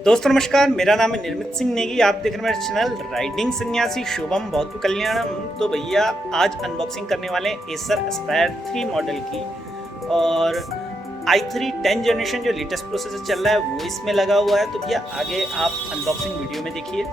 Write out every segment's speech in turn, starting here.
दोस्तों नमस्कार, मेरा नाम है निर्मित सिंह नेगी। आप देख रहे हैं मेरा चैनल राइडिंग सन्यासी शुभम भवतु कल्याणम। तो भैया आज अनबॉक्सिंग करने वाले हैं एसर एस्पायर 3 मॉडल की। और i3 10 जनरेशन जो लेटेस्ट प्रोसेसर चल रहा है वो इसमें लगा हुआ है। तो भैया आगे आप अनबॉक्सिंग वीडियो में देखिए।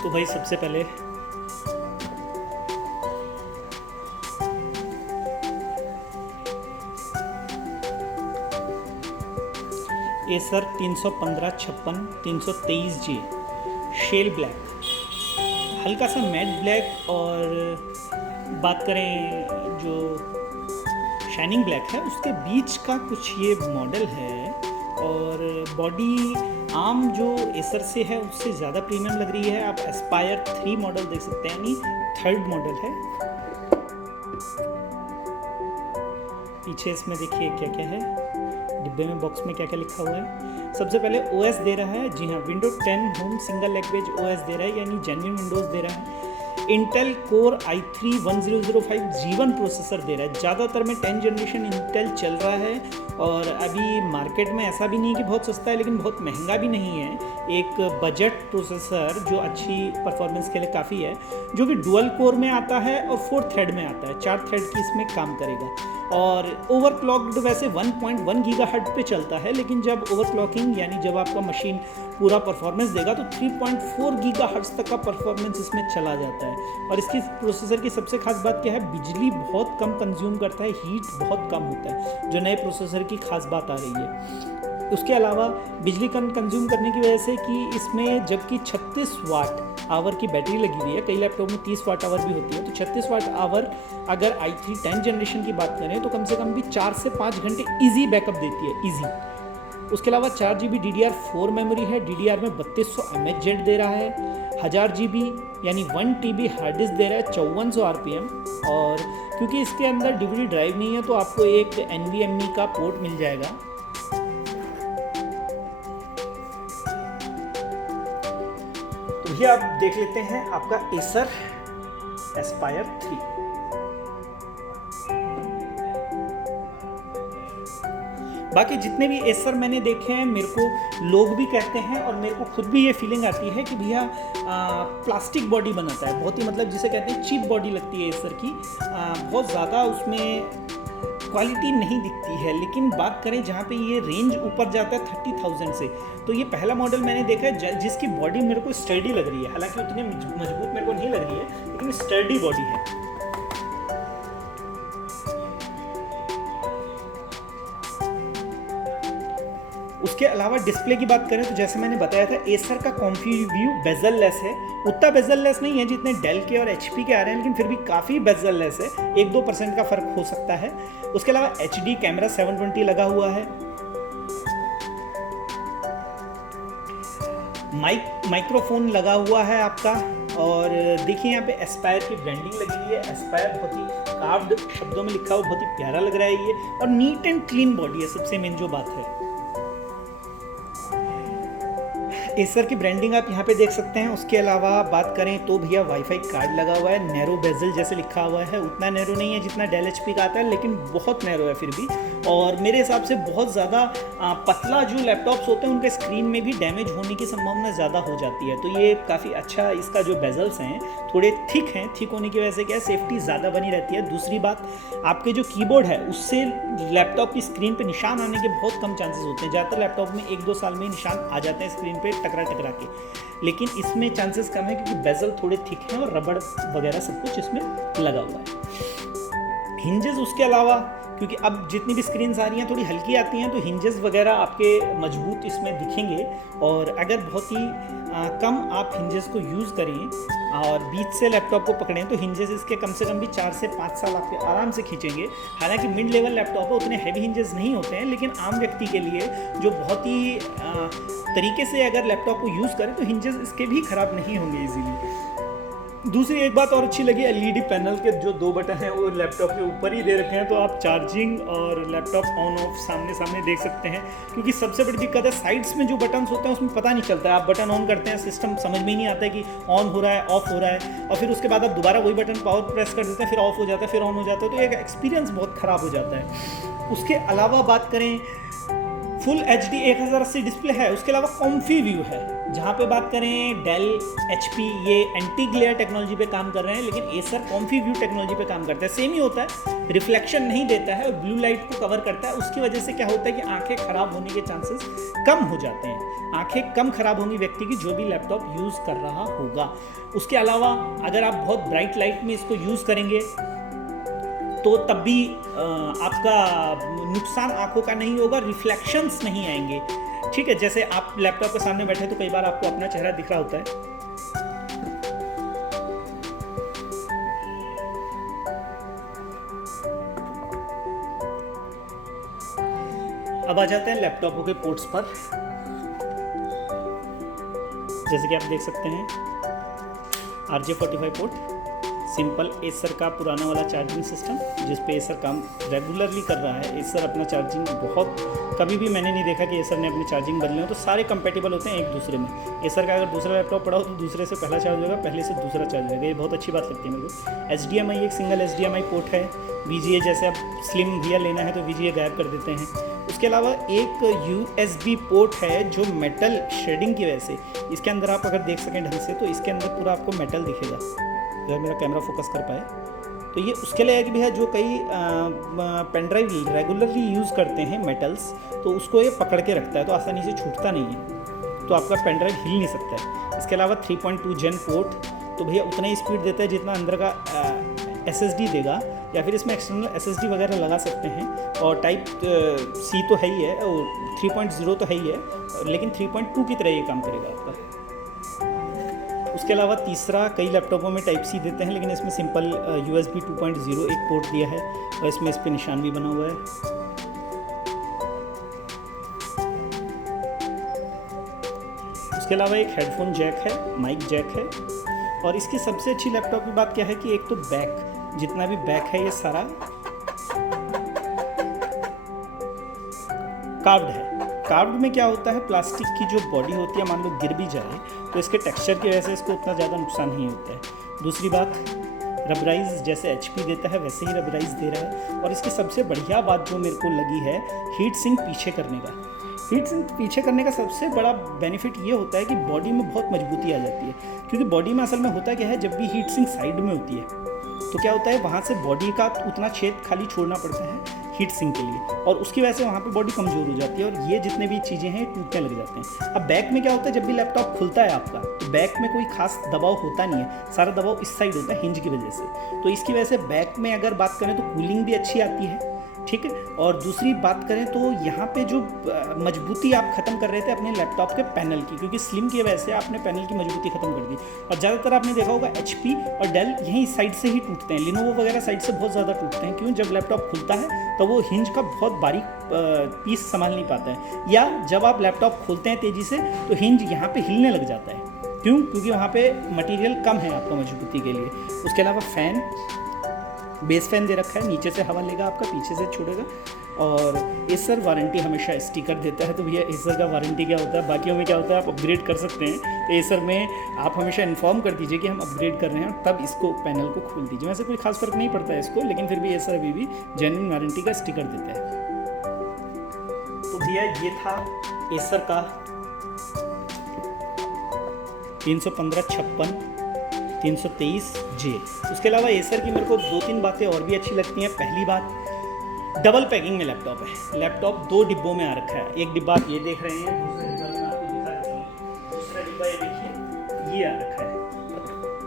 तो भाई सबसे पहले एसर 315-56 323J शेल ब्लैक, हल्का सा मैट ब्लैक। और बात करें जो शाइनिंग ब्लैक है उसके बीच का कुछ ये मॉडल है। और बॉडी आम जो एसर से है उससे ज़्यादा प्रीमियम लग रही है। आप एस्पायर 3 मॉडल देख सकते हैं, यानी 3rd मॉडल है। पीछे इसमें देखिए क्या क्या है, डिब्बे में बॉक्स में क्या क्या लिखा हुआ है। सबसे पहले ओएस दे रहा है, जी हाँ, window 10 home single language OS दे रहा है, यानी जेन्युइन विंडोज़ दे रहा है। Intel core i3 1005 G1 processor दे रहा है। ज़्यादातर में 10 जनरेशन इंटेल चल रहा है। और अभी मार्केट में ऐसा भी नहीं है कि बहुत सस्ता है, लेकिन बहुत महंगा भी नहीं है। एक बजट प्रोसेसर जो अच्छी परफॉर्मेंस के लिए काफ़ी है, जो कि डुअल कोर में आता है और 4 थ्रेड में आता है। 4 थ्रेड की इसमें काम करेगा। और ओवरक्लॉक्ड वैसे 1.1 गीगाहर्ट्ज़ पे चलता है, लेकिन जब ओवरक्लॉकिंग यानी जब आपका मशीन पूरा परफॉर्मेंस देगा तो 3.4 गीगाहर्ट्ज़ तक का परफॉर्मेंस इसमें चला जाता है। और इसकी प्रोसेसर की सबसे खास बात क्या है, बिजली बहुत कम कंज्यूम करता है, हीट बहुत कम होता है, जो नए प्रोसेसर की खास बात आ रही है। उसके अलावा बिजली कम कंज्यूम करने की वजह से कि इसमें जबकि 36 वाट आवर की बैटरी लगी हुई है, कई लैपटॉप में 30 वाट आवर भी होती है, तो 36 वाट आवर अगर i3 10 जनरेशन की बात करें तो कम से कम भी 4 से 5 घंटे ईजी बैकअप देती है, ईजी। उसके अलावा 4 GB DDR4 मेमोरी है, DDR में 3200 mHz दे रहा है। 1000 GB यानी 1 TB हार्ड डिस्क दे रहा है, 5400 RPM। और क्योंकि इसके अंदर DVD ड्राइव नहीं है तो आपको एक NVMe का पोर्ट मिल जाएगा। तो ये आप देख लेते हैं आपका एसर एस्पायर 3। बाकी जितने भी एसर मैंने देखे हैं, मेरे को लोग भी कहते हैं और मेरे को खुद भी ये फीलिंग आती है कि भैया प्लास्टिक बॉडी बनाता है, बहुत ही मतलब जिसे कहते हैं चीप बॉडी लगती है एसर की। बहुत ज़्यादा उसमें क्वालिटी नहीं दिखती है। लेकिन बात करें जहाँ पे ये रेंज ऊपर जाता है 30,000 से, तो ये पहला मॉडल मैंने देखा है जिसकी बॉडी मेरे को स्टर्डी लग रही है। हालांकि उतनी मजबूत मेरे को नहीं लग रही है, लेकिन स्टर्डी बॉडी है। उसके अलावा डिस्प्ले की बात करें तो जैसे मैंने बताया था, एसर का कॉम्फी व्यू बेजल लेस है। उतना बेजल लेस नहीं है जितने डेल के और HP के आ रहे हैं, लेकिन फिर भी काफ़ी बेजल लेस है, 1-2% का फर्क हो सकता है। उसके अलावा HD कैमरा 720 लगा हुआ है। माइक्रोफोन लगा हुआ है आपका। और देखिए यहाँ पे एस्पायर की ब्रांडिंग लगी हुई है। एस्पायर बहुत ही कार्व्ड शब्दों में लिखा हुआ, बहुत ही प्यारा लग रहा है ये। और नीट एंड क्लीन बॉडी है, सबसे मेन जो बात है। एसर की ब्रांडिंग आप यहाँ पे देख सकते हैं। उसके अलावा बात करें तो भैया वाईफाई कार्ड लगा हुआ है, नैरो बेजल जैसे लिखा हुआ है। उतना नैरो नहीं है जितना डेल HP का आता है, लेकिन बहुत नैरो है फिर भी। और मेरे हिसाब से बहुत ज़्यादा पतला जो लैपटॉप्स होते हैं उनके स्क्रीन में भी डैमेज होने की संभावना ज़्यादा हो जाती है। तो ये काफ़ी अच्छा, इसका जो बेजल्स हैं थोड़े थिक हैं। थिक होने की वजह से क्या है, सेफ्टी ज़्यादा बनी रहती है। दूसरी बात, आपके जो कीबोर्ड है उससे लैपटॉप की स्क्रीन पर निशान आने के बहुत कम चांसेस होते हैं। ज़्यादातर लैपटॉप में 1-2 साल में निशान आ जाते हैं स्क्रीन पर टकरा के, लेकिन इसमें चांसेस कम है क्योंकि बेजल थोड़े थिक हैं और रबड़ वगैरह सब कुछ इसमें लगा हुआ है। हिंजेस उसके अलावा क्योंकि अब जितनी भी स्क्रीन्स आ रही हैं थोड़ी हल्की आती हैं, तो हिंजेस वगैरह आपके मजबूत इसमें दिखेंगे। और अगर बहुत ही कम आप हिंजेस को यूज़ करें और बीच से लैपटॉप को पकड़ें तो हिंजेस इसके कम से कम भी 4 से 5 साल आपके आराम से खींचेंगे। हालांकि मिड लेवल लैपटॉप है, उतने हैवी हिंजेस नहीं होते हैं, लेकिन आम व्यक्ति के लिए जो बहुत ही तरीके से अगर लैपटॉप को यूज़ करें तो हिंजेस इसके भी ख़राब नहीं होंगे ईजीली। दूसरी एक बात और अच्छी लगी, एलईडी पैनल के जो 2 बटन हैं वो लैपटॉप के ऊपर ही दे रखे हैं, तो आप चार्जिंग और लैपटॉप ऑन ऑफ सामने सामने देख सकते हैं। क्योंकि सबसे बड़ी दिक्कत है साइड्स में जो बटन्स होते हैं उसमें पता नहीं चलता है, आप बटन ऑन करते हैं सिस्टम समझ में ही नहीं आता है कि ऑन हो रहा है ऑफ हो रहा है, और फिर उसके बाद आप दोबारा वही बटन पावर प्रेस कर देते हैं, फिर ऑफ हो जाता है, फिर ऑन हो जाता है, तो एक एक्सपीरियंस बहुत ख़राब हो जाता है। उसके अलावा बात करें, फुल HD 1080 डिस्प्ले है, उसके अलावा कॉम्फी व्यू है। जहाँ पे बात करें डेल HP ये एंटी ग्लेयर टेक्नोलॉजी पे काम कर रहे हैं, लेकिन एसर कॉम्फी व्यू टेक्नोलॉजी पे काम करता है। सेम ही होता है, रिफ्लेक्शन नहीं देता है और ब्लू लाइट को कवर करता है। उसकी वजह से क्या होता है कि आंखें खराब होने के चांसेस कम हो जाते हैं। आंखें कम खराब होंगी व्यक्ति की जो भी लैपटॉप यूज़ कर रहा होगा। उसके अलावा अगर आप बहुत ब्राइट लाइट में इसको यूज़ करेंगे तो तब भी आपका नुकसान आंखों का नहीं होगा, रिफ्लेक्शंस नहीं आएंगे। ठीक है, जैसे आप लैपटॉप के सामने बैठे तो कई बार आपको अपना चेहरा दिख रहा होता है। अब आ जाते हैं लैपटॉपों के पोर्ट्स पर। जैसे कि आप देख सकते हैं RJ45 पोर्ट, सिंपल एसर का पुराना वाला चार्जिंग सिस्टम जिस पे एसर काम रेगुलरली कर रहा है। एसर अपना चार्जिंग बहुत, कभी भी मैंने नहीं देखा कि एसर ने अपनी चार्जिंग बदले हो, तो सारे कंपेटेबल होते हैं एक दूसरे में। एसर का अगर दूसरा लैपटॉप पड़ा हो तो दूसरे से पहला चार्ज होगा, पहले से दूसरा चार्ज होगा, ये बहुत अच्छी बात लगती है मेरे को। HDMI एक सिंगल HDMI पोर्ट है। VGA जैसे अब स्लिम भैया लेना है तो VGA गायब कर देते हैं। उसके अलावा एक USB पोर्ट है जो मेटल शेडिंग की वजह से, इसके अंदर आप अगर देख सकें ढंग से तो इसके अंदर पूरा आपको मेटल दिखेगा, अगर मेरा कैमरा फोकस कर पाए तो ये उसके लिए है कि भैया जो कई पेन ड्राइव रेगुलरली यूज़ करते हैं मेटल्स, तो उसको ये पकड़ के रखता है, तो आसानी से छूटता नहीं है, तो आपका पेन ड्राइव हिल नहीं सकता है। इसके अलावा 3.2 जेन पोर्ट, तो भैया उतना ही स्पीड देता है जितना अंदर का SSD देगा, या फिर इसमें एक्सटर्नल SSD वगैरह लगा सकते हैं। और टाइप C तो है ही है और 3.0 तो है ही है, लेकिन 3.2 की तरह ये काम करेगा आपका। उसके अलावा तीसरा, कई लैपटॉपों में टाइप C देते हैं, लेकिन इसमें सिंपल USB 2.0 एक पोर्ट दिया है और इसमें इस पर निशान भी बना हुआ है। उसके अलावा एक हेडफोन जैक है, माइक जैक है। और इसकी सबसे अच्छी लैपटॉप की बात क्या है कि एक तो बैक, जितना भी बैक है ये सारा कार्व्ड है। कार्व्ड में क्या होता है, प्लास्टिक की जो बॉडी होती है, मान लो गिर भी जाए तो इसके टेक्सचर की वजह से इसको उतना ज़्यादा नुकसान नहीं होता है। दूसरी बात, रबराइज जैसे HP देता है वैसे ही रबराइज दे रहा है। और इसकी सबसे बढ़िया बात जो मेरे को लगी है, हीट सिंक पीछे करने का। हीट सिंक पीछे करने का सबसे बड़ा बेनिफिट ये होता है कि बॉडी में बहुत मजबूती आ जाती है, क्योंकि बॉडी में असल में होता क्या है, जब भी हीट सिंक साइड में होती है तो क्या होता है, वहाँ से बॉडी का उतना छेद खाली छोड़ना पड़ता है हीट सिंक के लिए, और उसकी वजह से वहाँ पे बॉडी कमज़ोर हो जाती है और ये जितने भी चीज़ें हैं टूटने लग जाते हैं। अब बैक में क्या होता है, जब भी लैपटॉप खुलता है आपका तो बैक में कोई खास दबाव होता नहीं है, सारा दबाव इस साइड होता है हिंज की वजह से। तो इसकी वजह से बैक में अगर बात करें तो कूलिंग भी अच्छी आती है, ठीक है। और दूसरी बात करें तो यहाँ पे जो मजबूती आप ख़त्म कर रहे थे अपने लैपटॉप के पैनल की, क्योंकि स्लिम की वजह से आपने पैनल की मजबूती ख़त्म कर दी। और ज़्यादातर आपने देखा होगा HP और डेल यहीं साइड से ही टूटते हैं, लिनोवो वगैरह साइड से बहुत ज़्यादा टूटते हैं। क्यों, जब लैपटॉप खुलता है तो वो हिंज का बहुत बारीक पीस संभाल नहीं पाता है, या जब आप लैपटॉप खोलते हैं तेज़ी से तो हिंज यहाँ पर हिलने लग जाता है। क्यों, क्योंकि वहाँ पर मटीरियल कम है आपका मजबूती के लिए। उसके अलावा फ़ैन, बेस फैन दे रखा है, नीचे से हवा लेगा आपका, पीछे से छोड़ेगा। और एसर वारंटी हमेशा स्टिकर देता है, तो भैया एसर का वारंटी क्या होता है, बाकियों में क्या होता है आप अपग्रेड कर सकते हैं, तो एसर में आप हमेशा इन्फॉर्म कर दीजिए कि हम अपग्रेड कर रहे हैं, तब इसको पैनल को खोल दीजिए। वैसे कोई खास फर्क नहीं पड़ता है इसको, लेकिन फिर भी एसर अभी भी जेन्युइन वारंटी का स्टिकर देता है। तो भैया ये था एसर का 315-56 323J। उसके अलावा एसर की मेरे को 2-3 बातें और भी अच्छी लगती हैं। पहली बात, डबल पैकिंग में लैपटॉप है। लैपटॉप 2 डिब्बों में आ रखा है, एक डिब्बा आप ये देख रहे हैं, दूसरा डिब्बा मैं आपको दिखा देता हूँ। दूसरा डिब्बा ये देखिए, ये आ रखा है।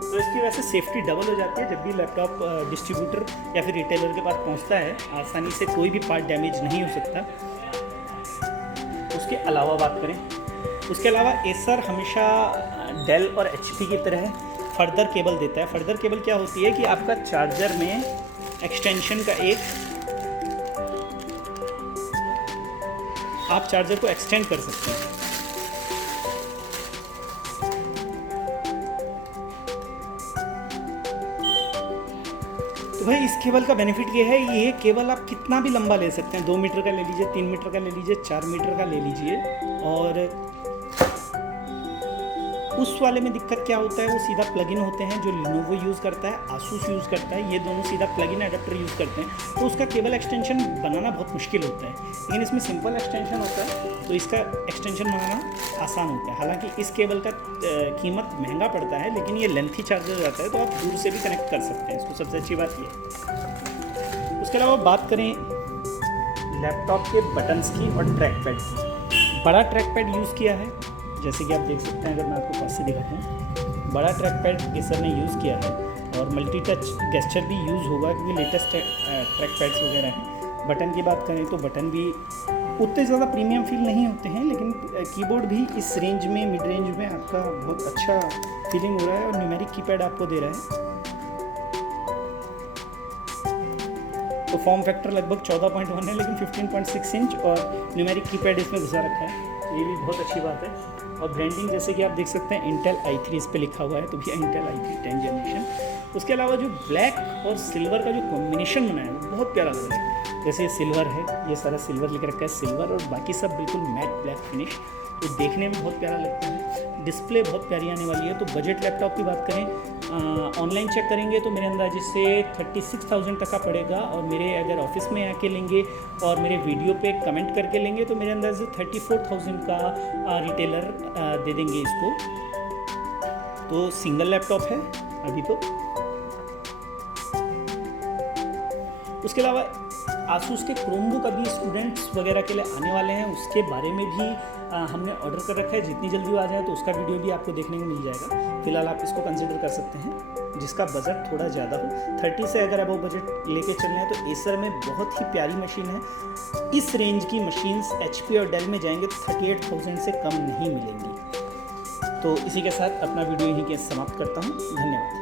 तो इस उसकी वजह से सेफ्टी डबल हो जाती है। जब भी लैपटॉप डिस्ट्रीब्यूटर या फिर रिटेलर के पास पहुंचता है, आसानी से कोई भी पार्ट डैमेज नहीं हो सकता। उसके अलावा बात करें, उसके अलावा एसर हमेशा डेल और एचपी की तरह फर्दर केबल देता है। फर्दर केबल क्या होती है कि आपका चार्जर में एक्सटेंशन का आप चार्जर को एक्सटेंड कर सकते हैं। तो भाई इस केबल का बेनिफिट ये है, ये केबल आप कितना भी लंबा ले सकते हैं। 2 मीटर का ले लीजिए, 3 मीटर का ले लीजिए, 4 मीटर का ले लीजिए। और उस वाले में दिक्कत क्या होता है, वो सीधा प्लग इन होते हैं जो लिनोवो यूज़ करता है, आसूस यूज़ करता है, ये दोनों सीधा प्लग इन अडेप्टर यूज़ करते हैं। तो उसका केबल एक्सटेंशन बनाना बहुत मुश्किल होता है। लेकिन इसमें सिंपल एक्सटेंशन होता है, तो इसका एक्सटेंशन बनाना आसान होता है। हालांकि इस केबल का कीमत महंगा पड़ता है, लेकिन ये लेंथी चार्जर जाता है, तो आप दूर से भी कनेक्ट कर सकते हैं इसको। सबसे अच्छी बात ये। उसके अलावा बात करें लैपटॉप के बटन्स की और ट्रैक पैड की। बड़ा ट्रैक पैड यूज़ किया है, जैसे कि आप देख सकते हैं। अगर मैं आपको पास से दिखाता हूँ, बड़ा ट्रैक पैड एसर ने यूज़ किया है और मल्टी टच गेस्चर भी यूज़ होगा, क्योंकि लेटेस्ट ट्रैक पैड्स वगैरह हैं। बटन की बात करें तो बटन भी उतने ज़्यादा प्रीमियम फील नहीं होते हैं, लेकिन कीबोर्ड भी इस रेंज में, मिड रेंज में आपका बहुत अच्छा फीलिंग हो रहा है। और न्यूमेरिक कीपैड आपको दे रहा है। तो फॉर्म फैक्टर लगभग 14.1 है, लेकिन 15.6 इंच और न्यूमेरिक कीपैड इसमें घुसा रखा है, ये भी बहुत अच्छी बात है। और ब्रांडिंग जैसे कि आप देख सकते हैं इंटेल i3 इस पे लिखा हुआ है, तो भैया इंटेल i3 10 जनरेशन। उसके अलावा जो ब्लैक और सिल्वर का जो कॉम्बिनेशन बना है वो बहुत प्यारा लग रहा है। जैसे ये सिल्वर है, ये सारा सिल्वर लिख रखा है, सिल्वर, और बाकी सब बिल्कुल मैट ब्लैक फिनिश, तो देखने में बहुत प्यारा लगता है। डिस्प्ले बहुत प्यारी आने वाली है। तो बजट लैपटॉप की बात करें, ऑनलाइन चेक करेंगे तो मेरे अंदाजे से 36,000 तक का पड़ेगा। और मेरे अगर ऑफिस में आके लेंगे और मेरे वीडियो पे कमेंट करके लेंगे तो मेरे अंदाजे से 34,000 का रिटेलर दे देंगे इसको। तो सिंगल लैपटॉप है अभी तो। उसके अलावा आसूस के क्रोमबुक अभी स्टूडेंट्स वगैरह के लिए आने वाले हैं, उसके बारे में भी हमने ऑर्डर कर रखा है। जितनी जल्दी वो आ जाए तो उसका वीडियो भी आपको देखने को मिल जाएगा। फिलहाल आप इसको कंसिडर कर सकते हैं, जिसका बजट थोड़ा ज़्यादा हो। 30 से अगर अबव बजट लेके चलना है तो एसर में बहुत ही प्यारी मशीन है। इस रेंज की मशीन्स HP और डेल में जाएंगे तो 38,000 से कम नहीं मिलेंगी। तो इसी के साथ अपना वीडियो यहीं के समाप्त करता हूँ। धन्यवाद।